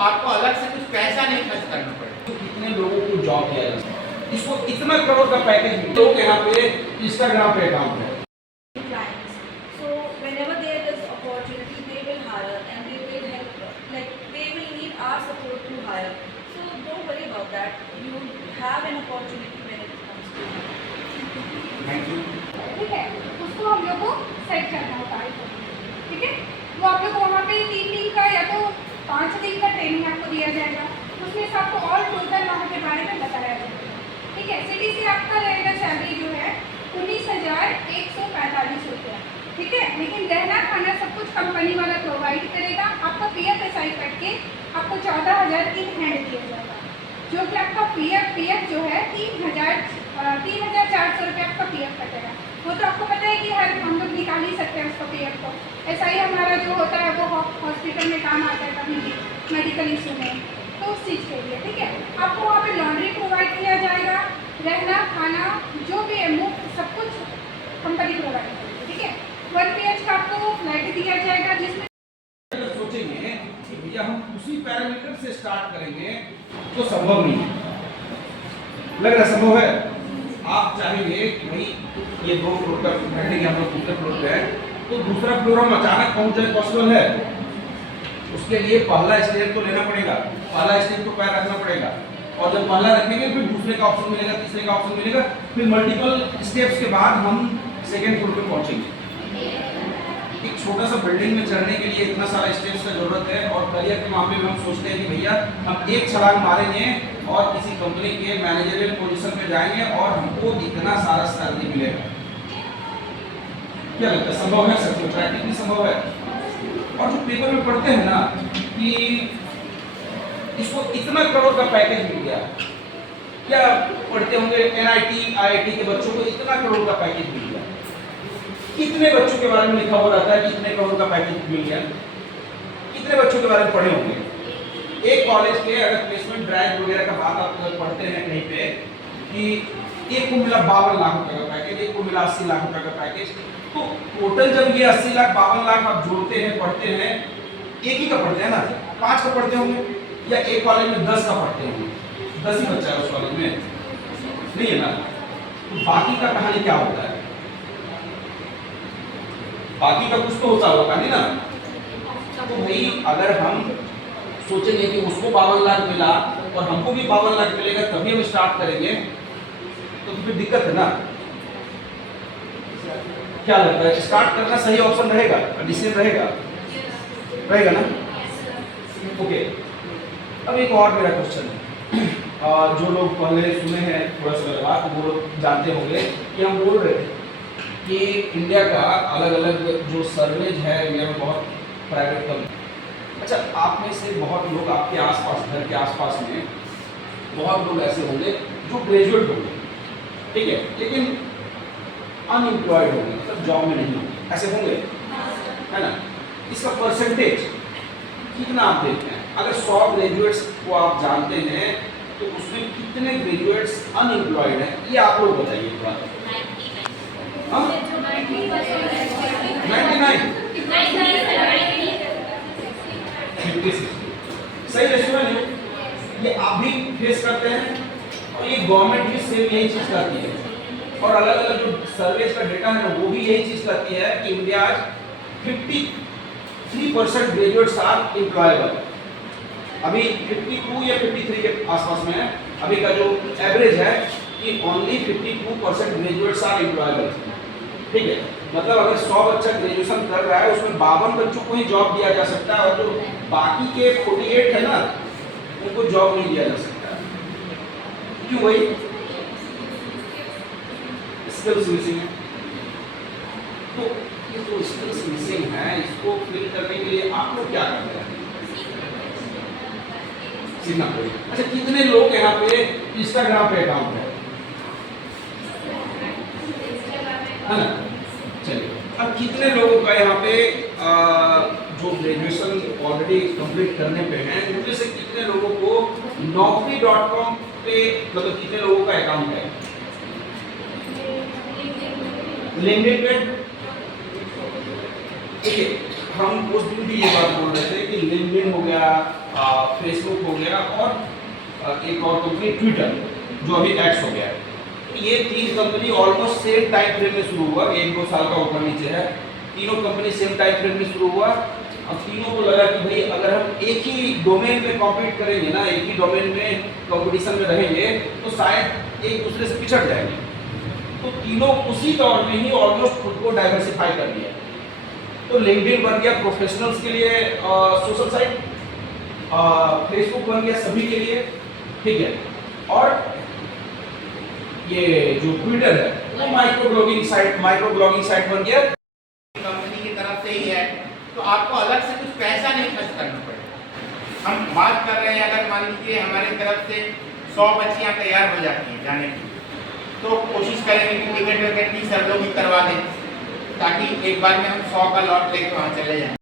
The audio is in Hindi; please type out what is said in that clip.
आपको अलग से कुछ पैसा नहीं खर्च करना पड़ेगा। तो कितने लोगों को जॉब दिया जाए, इसको इतना करोड़ का पैकेज मिले। लोग यहाँ पे इंस्टाग्राम पे अकाउंट है, clients. So whenever there is opportunity, they will hire and they will help. Like they will need our support to hire. So don't worry about that. You have an opportunity when it comes to you. Thank you. ठीक है, उसको हम लोग को सेट करना होता है। ठीक है, वो आप लोग को वहाँ पे 3 दिन का या तो 5 दिन का ट्रेनिंग आपको दिया जाएगा। उसमें से आपको ऑल टोटल वहाँ के बारे में बताया जाएगा। ठीक है, सिटी से आपका रहेगा सैलरी जो है 19,145 रुपया। ठीक है, लेकिन रहना खाना सब कुछ कंपनी वाला प्रोवाइड करेगा। आपका PFSI कट के आपको 14,000 इन हैंड दिया जाएगा, जो कि आपका PF जो है 3,400 रुपये आपका PF कटेगा। वो तो आपको पता है कि हर हम लोग निकाल ही सकते हैं उसको PF को। SI हमारा जो होता है वो हॉस्पिटल में काम आता है कभी भी मेडिकल इशू में, तो उस चीज़ के लिए। ठीक है, आपको वहाँ पे लॉन्ड्री प्रोवाइड किया जाएगा, रहना खाना जो भी है मुफ्त सब कुछ कंपनी प्रोवाइड करेगी। ठीक है, 1 BH का आपको फ्लैट दिया जाएगा जिसमें अगर सोचेंगे कि भैया हम उसी पैरामीटर से स्टार्ट करेंगे तो संभव नहीं है। लग रहा संभव है? आप चाहेंगे कि भाई ये 2 फ्लोर का बिल्डिंग हम लोग दूसरे फ्लोर पे है, तो दूसरा फ्लोर हम अचानक पहुंच जाए, पॉसिबल है? उसके लिए पहला स्टेप तो लेना पड़ेगा, पहला स्टेप तो पैर रखना पड़ेगा, और जब पहला रखेंगे फिर दूसरे का ऑप्शन मिलेगा, तीसरे का ऑप्शन मिलेगा, फिर मल्टीपल स्टेप्स के बाद हम सेकेंड फ्लोर पे पहुंचेंगे। एक छोटा सा बिल्डिंग में चढ़ने के लिए इतना सारा स्टेप्स का जरूरत है, और करियर के मामले में हम सोचते हैं कि भैया हम एक छलांग मारेंगे और किसी कंपनी के मैनेजरियल पोजीशन पे जाएंगे और हमको इतना सारा सैलरी मिलेगा। क्या लगता है संभव है? सच में प्रैक्टिकली संभव है? और जो पेपर में पढ़ते हैं ना कि इसको इतना करोड़ का पैकेज मिल गया, क्या पढ़ते होंगे NIT IIT के बच्चों को इतना करोड़ का पैकेज मिल गया। कितने बच्चों के बारे में लिखा हुआ रहता है कि इतने करोड़ का पैकेज मिल गया? कितने बच्चों के बारे में पढ़े होंगे? एक कॉलेज के अगर प्लेसमेंट ड्राइव वगैरह का बात आप पढ़ते हैं कहीं पे कि एक को मिला 52 लाख रुपए का पैकेज, एक को मिला 80 लाख रुपए का पैकेज, तो टोटल जब ये 80 लाख 52 लाख आप जोड़ते हैं, पढ़ते हैं, एक ही का पढ़ते हैं ना, 5 का पढ़ते होंगे, या एक कॉलेज में 10 का पढ़ते होंगे? 10 ही बच्चा है उस कॉलेज में, नहीं है ना? तो बाकी का कहानी क्या होता है? बाकी का कुछ तो होता होगा नहीं ना? तो भाई अगर हम सोचेंगे कि उसको 52 लाख मिला और हमको भी 52 लाख मिलेगा तभी हम स्टार्ट करेंगे, तो फिर दिक्कत है ना? क्या लगता है, स्टार्ट करना सही ऑप्शन रहेगा, डिसीजन रहेगा? रहेगा ना? ओके, अब एक और मेरा क्वेश्चन है। जो लोग पहले सुने हैं थोड़ा सा बात, वो लोग जानते होंगे कि हम बोल रहे थे कि इंडिया का अलग अलग जो सर्वेज है, इंडिया में बहुत प्राइवेट कंपनी। अच्छा, आप में से बहुत लोग आपके आसपास, घर के आसपास में बहुत लोग ऐसे होंगे जो ग्रेजुएट होंगे, ठीक है, लेकिन अनएम्प्लॉयड होंगे, मतलब जॉब में नहीं होंगे, ऐसे होंगे, है ना? इसका परसेंटेज कितना आप देखते हैं? अगर 100 ग्रेजुएट्स को आप जानते हैं तो उसमें कितने ग्रेजुएट्स अनएम्प्लॉयड हैं, ये आप लोग बताइए थोड़ा। 99 सही रेशियो है। ये आप भी फेस करते हैं और ये गवर्नमेंट भी सेम यही चीज करती है, और अलग अलग जो सर्वेस का डेटा है ना वो भी यही चीज करती है कि इंडिया आज 53% ग्रेजुएट्स आर एम्प्लॉयबल। अभी 52 या 53 के आसपास में है अभी का जो एवरेज है कि ओनली 52% ग्रेजुएट्स आर एम्प्लॉयबल। ठीक है, मतलब अगर 100 बच्चा ग्रेजुएशन कर रहा है उसमें 52 बच्चों को ही जॉब दिया जा सकता है, और जो बाकी के 48 है ना उनको जॉब नहीं दिया जा सकता। क्यों भाई? स्किल्स मिसिंग है। तो ये जो स्किल्स मिसिंग है इसको फिल करने के लिए आप लोग क्या करते हैं? सीखना पड़ेगा। अच्छा, कितने लोग यहाँ पे इंस्टाग्राम पे अकाउंट है ना? चलिए, अब कितने लोगों का यहाँ पे जो ग्रेजुएशन ऑलरेडी कंप्लीट करने पे हैं उनमें से कितने लोगों को naukri.com पे, मतलब कितने लोगों का अकाउंट है? लिंक्डइन पे? देखिए, हम उस दिन भी ये बात बोल रहे थे कि लिंक्डइन हो गया, फेसबुक हो गया और एक और कंपनी ट्विटर जो अभी एक्स हो गया है। ये 3 company almost same time frame में शुरू हुआ, 1-2 साल का ऊपर नीचे है। तीनों कंपनी सेम टाइम फ्रेम में शुरू हुआ। अब तीनों को लगा कि भाई अगर हम एक ही डोमेन में कॉम्पीट करेंगे ना, एक ही डोमेन में कंपटीशन में रहेंगे तो शायद एक दूसरे से पिछड़ जाएंगे। तो तीनों उसी दौर में ही ऑलमोस्ट खुद को डाइवर्सिफाई कर लिया। तो लिंक्डइन बन गया प्रोफेशनल्स के लिए सोशल साइट, फेसबुक बन गया सभी के लिए, ठीक है। और ये जो ट्विटर है वो माइक्रो ब्लॉगिंग साइट बन गया। कंपनी की तरफ से ही है, तो आपको अलग से कुछ पैसा नहीं खर्च करना पड़ेगा। हम बात कर रहे हैं, अगर मान लीजिए हमारी तरफ से 100 बच्चियाँ तैयार हो जाती हैं जाने की, तो कोशिश करेंगे कि टिकट विकेट भी सब लोग ही करवा दें, ताकि एक बार में हम 100 का लॉट लेकर वहाँ चले जाएं।